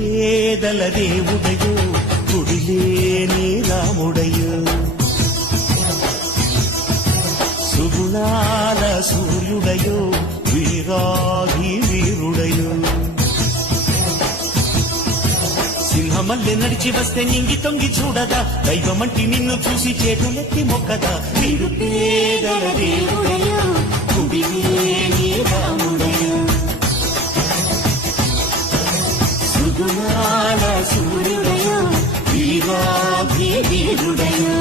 నిరుపేదల దేవుడయో గుడిలేని రాముడయో సుగుణాల సూర్యుడయో వీరాధి వీరుడయో సింహమల్లె నడిచి వస్తే నింగి తొంగి చూడదా దైవమంటి నిన్ను చూసి చేతులెత్తి మొక్కదా నిరుపేదల దేవుడయో గుడిలేని రాముడయో సుగుణాల సూర్యుడయో వీరాధి వీరుడయో